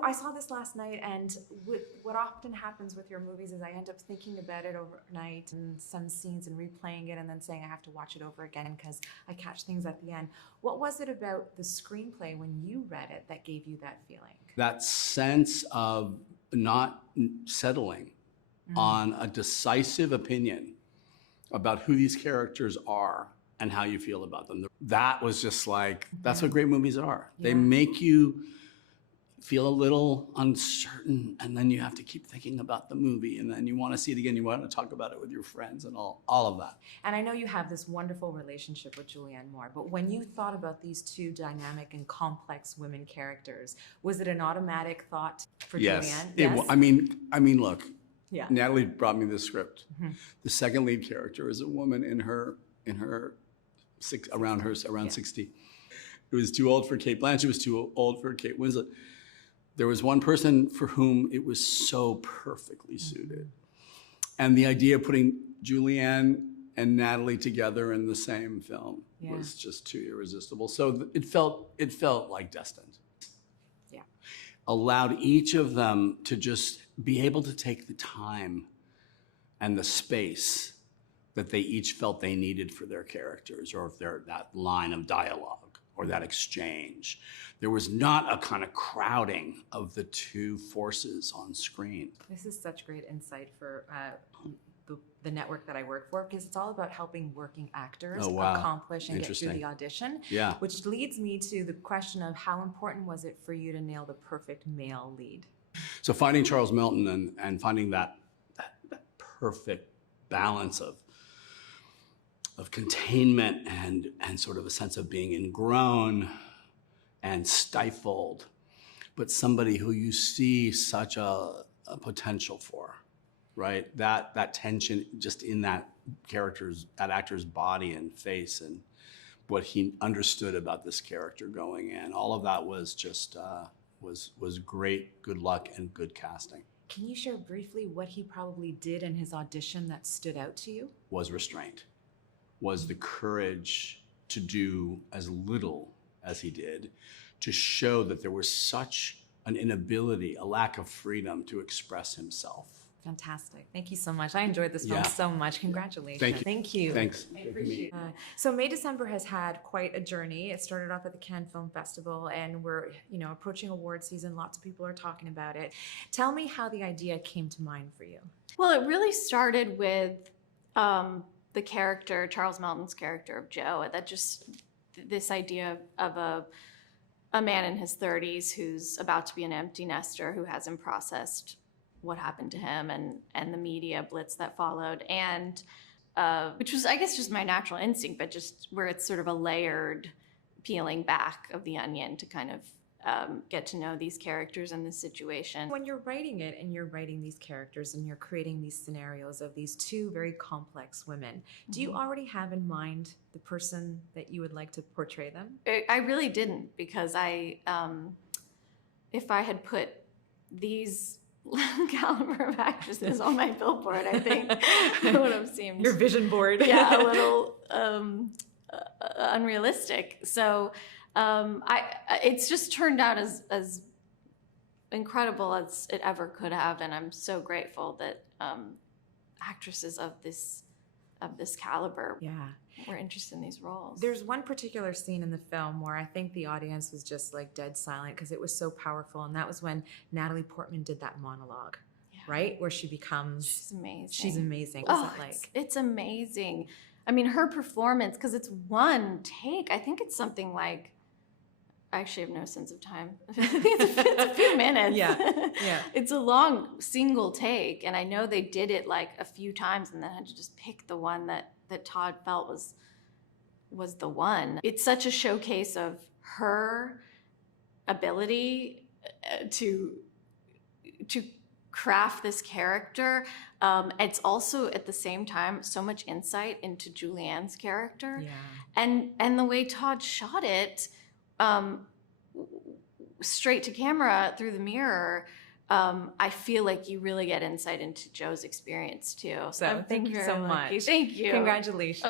So I saw this last night, and what often happens with your movies is I end up thinking about it overnight and some scenes and replaying it and then saying I have to watch it over again because I catch things at the end. What was it about the screenplay when you read it that gave you that feeling? That sense of not settling on a decisive opinion about who these characters are and how you feel about them. That was just like, that's what great movies are. They make you feel a little uncertain, and then you have to keep thinking about the movie, and then you want to see it again, you want to talk about it with your friends and all of that. And I know you have this wonderful relationship with Julianne Moore, but when you thought about these two dynamic and complex women characters, was it an automatic thought for Julianne? Yes. I mean, look, yeah. Natalie brought me this script. The second lead character is a woman around 60. It was too old for Cate Blanchett. It was too old for Kate Winslet. There was one person for whom it was so perfectly suited. And the idea of putting Julianne and Natalie together in the same film was just too irresistible. So it felt like destined. Yeah. Allowed each of them to just be able to take the time and the space that they each felt they needed for their characters, or that line of dialogue or that exchange. There was not a kind of crowding of the two forces on screen. This is such great insight for the network that I work for, because it's all about helping working actors accomplish and get through the audition. Yeah. Which leads me to the question of how important was it for you to nail the perfect male lead? So finding Charles Melton and finding that perfect balance of containment and sort of a sense of being ingrown and stifled, but somebody who you see such a potential for, right? That tension just in that actor's body and face, and what he understood about this character going in. All of that was just was great, good luck, and good casting. Can you share briefly what he probably did in his audition that stood out to you? Was restraint. Was the courage to do as little as he did, to show that there was such an inability, a lack of freedom to express himself. Fantastic. Thank you so much. I enjoyed this film so much. Congratulations. Thank you. Thank you. Thanks. I appreciate it. So May December has had quite a journey. It started off at the Cannes Film Festival, and we're approaching award season. Lots of people are talking about it. Tell me how the idea came to mind for you. Well, it really started with the character, Charles Melton's character of Joe, that just this idea of a man in his 30s who's about to be an empty nester, who hasn't processed what happened to him, and the media blitz that followed, and which was, I guess, just my natural instinct, but just where it's sort of a layered peeling back of the onion to kind of get to know these characters and this situation. When you're writing it and you're writing these characters and you're creating these scenarios of these two very complex women, do you already have in mind the person that you would like to portray them? I really didn't, because if I had put these caliber of actresses on my billboard, I think it would have seemed... Your vision board. Yeah, a little unrealistic. So it's just turned out as incredible as it ever could have, and I'm so grateful that actresses of this caliber were interested in these roles. There's one particular scene in the film where I think the audience was just like dead silent because it was so powerful, and that was when Natalie Portman did that monologue, right? Where she becomes... She's amazing. She's amazing. What's that like? It's amazing. I mean, her performance, because it's one take, I think it's something like... I actually have no sense of time. I think it's a few minutes. Yeah. It's a long single take, and I know they did it like a few times and then had to just pick the one that Todd felt was the one. It's such a showcase of her ability to craft this character. It's also at the same time so much insight into Julianne's character, and the way Todd shot it. Straight to camera through the mirror, I feel like you really get insight into Joe's experience too. So thank you so much. Thank you. Congratulations.